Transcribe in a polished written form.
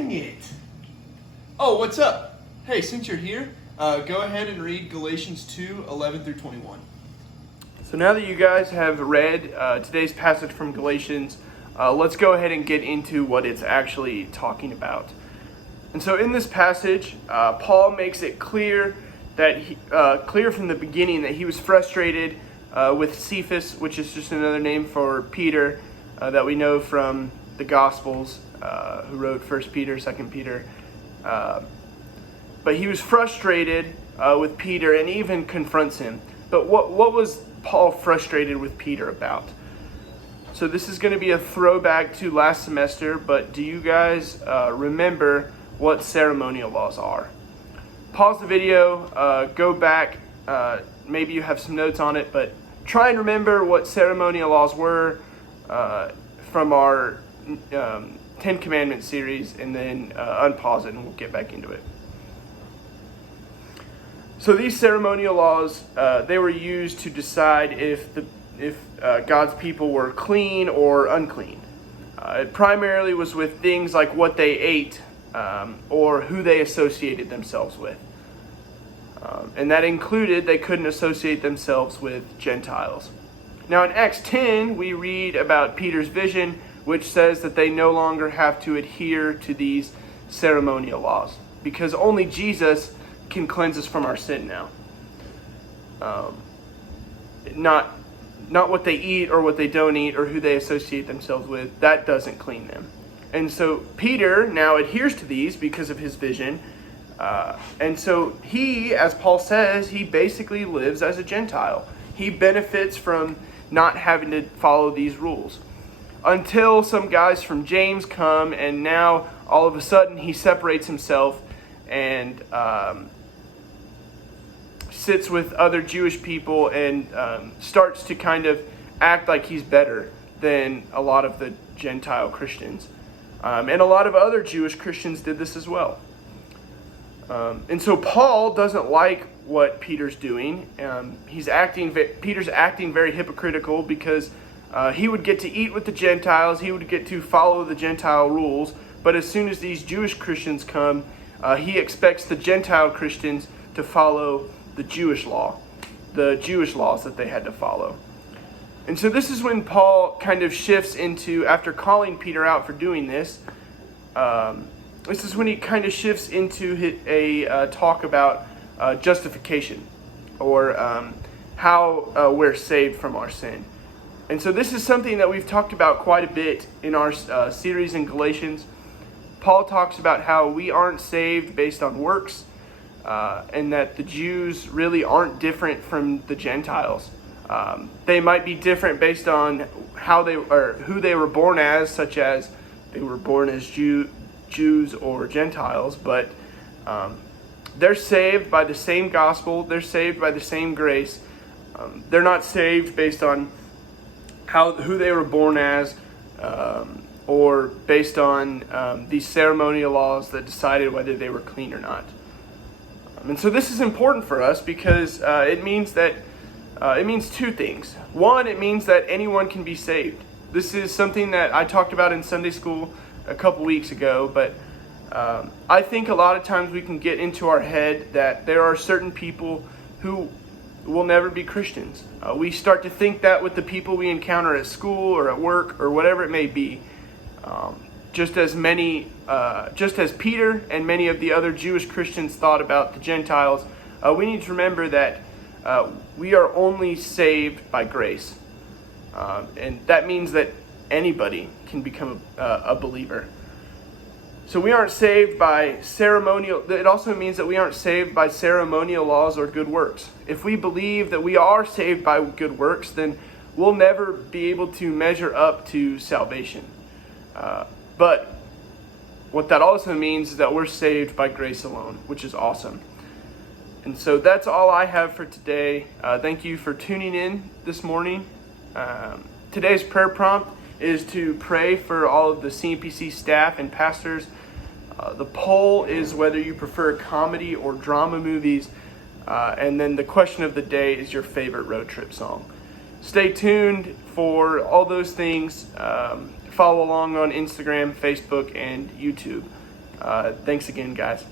Dang it! Oh, what's up? Hey, since you're here, go ahead and read Galatians 2:11 through 21. So now that you guys have read today's passage from Galatians, let's go ahead and get into what it's actually talking about. And so in this passage, Paul makes it clear that clear from the beginning that he was frustrated with Cephas, which is just another name for Peter that we know from the Gospels, who wrote 1 Peter, 2 Peter. But he was frustrated with Peter and even confronts him. But what was Paul frustrated with Peter about? So this is going to be a throwback to last semester, but do you guys remember what ceremonial laws are? Pause the video, go back, maybe you have some notes on it, but try and remember what ceremonial laws were from our Ten Commandments series, and then unpause it and we'll get back into it. So these ceremonial laws, they were used to decide if God's people were clean or unclean. It primarily was with things like what they ate or who they associated themselves with. And that included they couldn't associate themselves with Gentiles. Now in Acts 10, we read about Peter's vision, which says that they no longer have to adhere to these ceremonial laws because only Jesus can cleanse us from our sin now. Not what they eat or what they don't eat or who they associate themselves with. That doesn't clean them. And so Peter now adheres to these because of his vision. And so he, as Paul says, he basically lives as a Gentile. He benefits from not having to follow these rules. Until some guys from James come, and now all of a sudden he separates himself and sits with other Jewish people and starts to kind of act like he's better than a lot of the Gentile Christians. And a lot of other Jewish Christians did this as well. And so Paul doesn't like what Peter's doing. Peter's acting very hypocritical because he would get to eat with the Gentiles. He would get to follow the Gentile rules. But as soon as these Jewish Christians come, he expects the Gentile Christians to follow the Jewish law, the Jewish laws that they had to follow. And so this is when Paul kind of shifts into, after calling Peter out for doing this, this is when he kind of shifts into a talk about justification, or how we're saved from our sin. And so this is something that we've talked about quite a bit in our series in Galatians. Paul talks about how we aren't saved based on works, and that the Jews really aren't different from the Gentiles. They might be different based on how they or who they were born as, such as they were born as Jews or Gentiles, but they're saved by the same gospel. They're saved by the same grace. They're not saved based on who they were born as, or based on these ceremonial laws that decided whether they were clean or not. And so this is important for us because it means two things. One, it means that anyone can be saved. This is something that I talked about in Sunday school a couple weeks ago, but I think a lot of times we can get into our head that there are certain people who will never be Christians. We start to think that with the people we encounter at school or at work or whatever it may be. Just as Peter and many of the other Jewish Christians thought about the Gentiles, we need to remember that we are only saved by grace. And that means that anybody can become a believer. So we aren't saved by ceremonial. It also means that we aren't saved by ceremonial laws or good works. If we believe that we are saved by good works, then we'll never be able to measure up to salvation. But what that also means is that we're saved by grace alone, which is awesome. And so that's all I have for today. Thank you for tuning in this morning. Today's prayer prompt is to pray for all of the CMPC staff and pastors. The poll is whether you prefer comedy or drama movies. And then the question of the day is your favorite road trip song. Stay tuned for all those things. Follow along on Instagram, Facebook, and YouTube. Thanks again, guys.